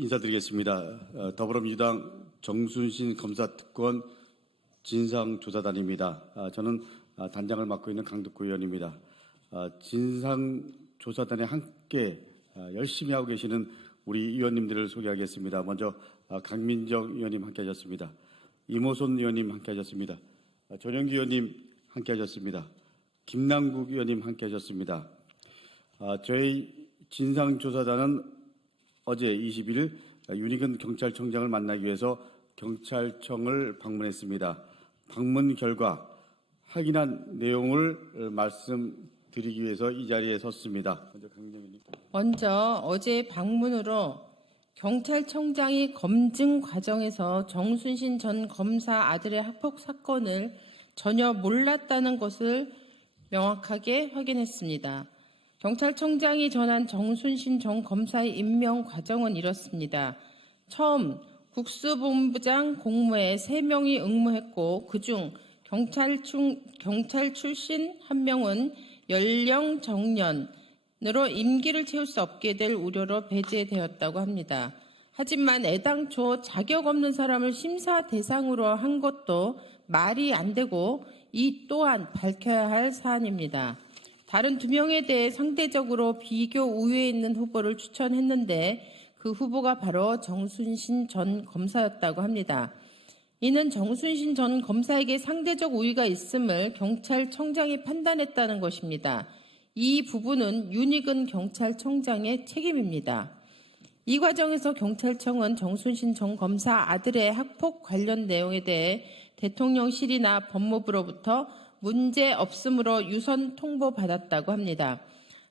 인사드리겠습니다. 더불어민주당 정순신 검사특권 진상조사단입니다. 저는 단장을 맡고 있는 강덕구 의원입니다. 진상조사단에 함께 열심히 하고 계시는 우리 의원님들을 소개하겠습니다. 먼저 강민정 의원님 함께하셨습니다. 이모손 의원님 함께하셨습니다. 전영기 의원님 함께하셨습니다. 김남국 의원님 함께하셨습니다. 저희 진상조사단은 어제 21일 윤희근 경찰청장을 만나기 위해서 경찰청을 방문했습니다. 방문 결과 확인한 내용을 말씀드리기 위해서 이 자리에 섰습니다. 먼저 어제 방문으로 경찰청장이 검증 과정에서 정순신 전 검사 아들의 학폭 사건을 전혀 몰랐다는 것을 명확하게 확인했습니다. 경찰청장이 전한 정순신 전 검사의 임명 과정은 이렇습니다. 처음 국수본부장 공모에 3명이 응모했고 그중 경찰 출신 1명은 연령 정년으로 임기를 채울 수 없게 될 우려로 배제되었다고 합니다. 하지만 애당초 자격 없는 사람을 심사 대상으로 한 것도 말이 안 되고 이 또한 밝혀야 할 사안입니다. 다른 2명에 대해 상대적으로 비교 우위에 있는 후보를 추천했는데 그 후보가 바로 정순신 전 검사였다고 합니다. 이는 정순신 전 검사에게 상대적 우위가 있음을 경찰청장이 판단했다는 것입니다. 이 부분은 윤희근 경찰청장의 책임입니다. 이 과정에서 경찰청은 정순신 전 검사 아들의 학폭 관련 내용에 대해 대통령실이나 법무부로부터 문제 없음으로 유선 통보받았다고 합니다.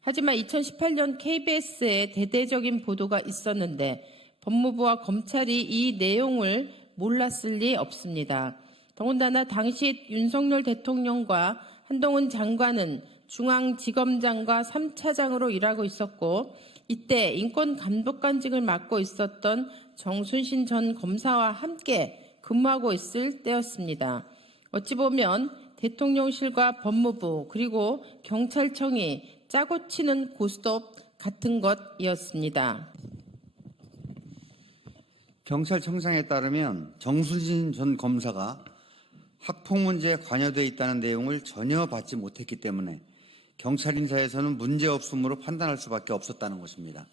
하지만 2018년 KBS에 대대적인 보도가 있었는데 법무부와 검찰이 이 내용을 몰랐을 리 없습니다. 더군다나 당시 윤석열 대통령과 한동훈 장관은 중앙지검장과 3차장으로 일하고 있었고 이때 인권감독관직을 맡고 있었던 정순신 전 검사와 함께 근무하고 있을 때였습니다. 어찌 보면 대통령실과 법무부 그리고 경찰청이 짜고 치는 고스톱 같은 것이었습니다. 경찰청장에 따르면 정순신 전 검사가 학폭 문제에 관여되어 있다는 내용을 전혀 받지 못했기 때문에 경찰 인사에서는 문제없음으로 판단할 수밖에 없었다는 것입니다.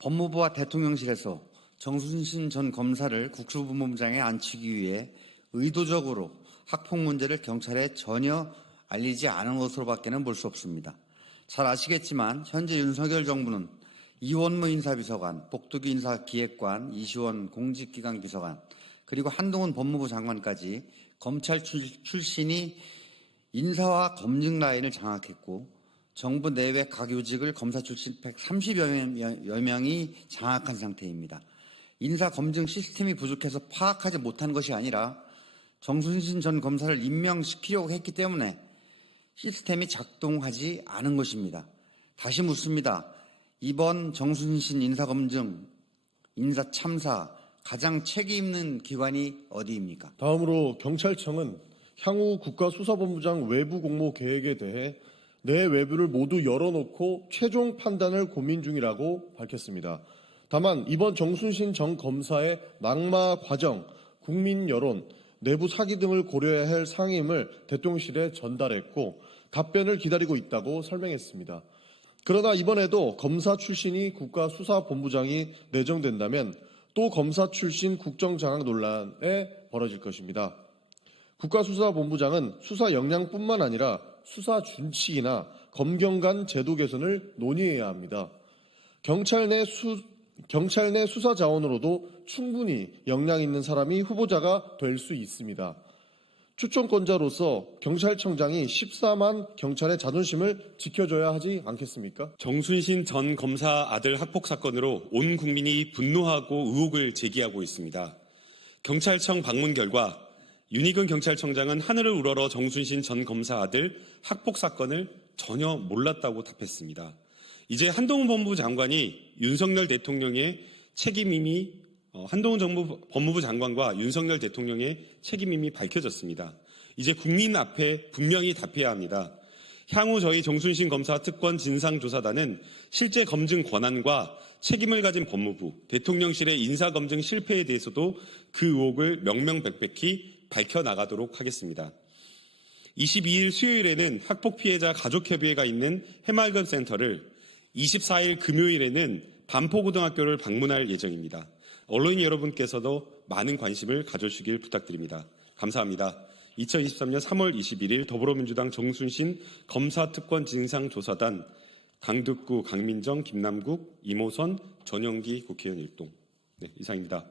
법무부와 대통령실에서 정순신 전 검사를 국수본부장에 앉히기 위해 의도적으로 학폭 문제를 경찰에 전혀 알리지 않은 것으로밖에는 볼 수 없습니다. 잘 아시겠지만 현재 윤석열 정부는 이원무 인사비서관, 복두기 인사기획관, 이시원 공직기강 비서관, 그리고 한동훈 법무부 장관까지 검찰 출신이 인사와 검증 라인을 장악했고 정부 내외 각 요직을 검사 출신 130여 명이 장악한 상태입니다. 인사 검증 시스템이 부족해서 파악하지 못한 것이 아니라 정순신 전 검사를 임명시키려고 했기 때문에 시스템이 작동하지 않은 것입니다. 다시 묻습니다. 이번 정순신 인사검증, 인사참사 가장 책임 있는 기관이 어디입니까? 다음으로 경찰청은 향후 국가수사본부장 외부 공모 계획에 대해 내 외부를 모두 열어놓고 최종 판단을 고민 중이라고 밝혔습니다. 다만 이번 정순신 전 검사의 낙마 과정, 국민 여론, 내부 사기 등을 고려해야 할 상임을 대통령실에 전달했고 답변을 기다리고 있다고 설명했습니다. 그러나 이번에도 검사 출신이 국가수사본부장이 내정된다면 또 검사 출신 국정장악 논란에 벌어질 것입니다. 국가수사본부장은 수사 역량뿐만 아니라 수사 준칙이나 검경 간 제도 개선을 논의해야 합니다. 경찰 내 수사 자원으로도 충분히 역량 있는 사람이 후보자가 될 수 있습니다. 추천권자로서 경찰청장이 14만 경찰의 자존심을 지켜줘야 하지 않겠습니까? 정순신 전 검사 아들 학폭 사건으로 온 국민이 분노하고 의혹을 제기하고 있습니다. 경찰청 방문 결과 윤희근 경찰청장은 하늘을 우러러 정순신 전 검사 아들 학폭 사건을 전혀 몰랐다고 답했습니다. 이제 한동훈 법무부 장관이 윤석열 대통령의 책임임이 한동훈 법무부 장관과 윤석열 대통령의 책임임이 밝혀졌습니다. 이제 국민 앞에 분명히 답해야 합니다. 향후 저희 정순신 검사 특권 진상조사단은 실제 검증 권한과 책임을 가진 법무부, 대통령실의 인사검증 실패에 대해서도 그 의혹을 명명백백히 밝혀나가도록 하겠습니다. 22일 수요일에는 학폭 피해자 가족협의회가 있는 해맑음센터를, 24일 금요일에는 반포고등학교를 방문할 예정입니다. 언론인 여러분께서도 많은 관심을 가져주시길 부탁드립니다. 감사합니다. 2023년 3월 21일 더불어민주당 정순신 검사특권진상조사단 강득구, 강민정, 김남국, 이모선, 전영기 국회의원 일동. 네, 이상입니다.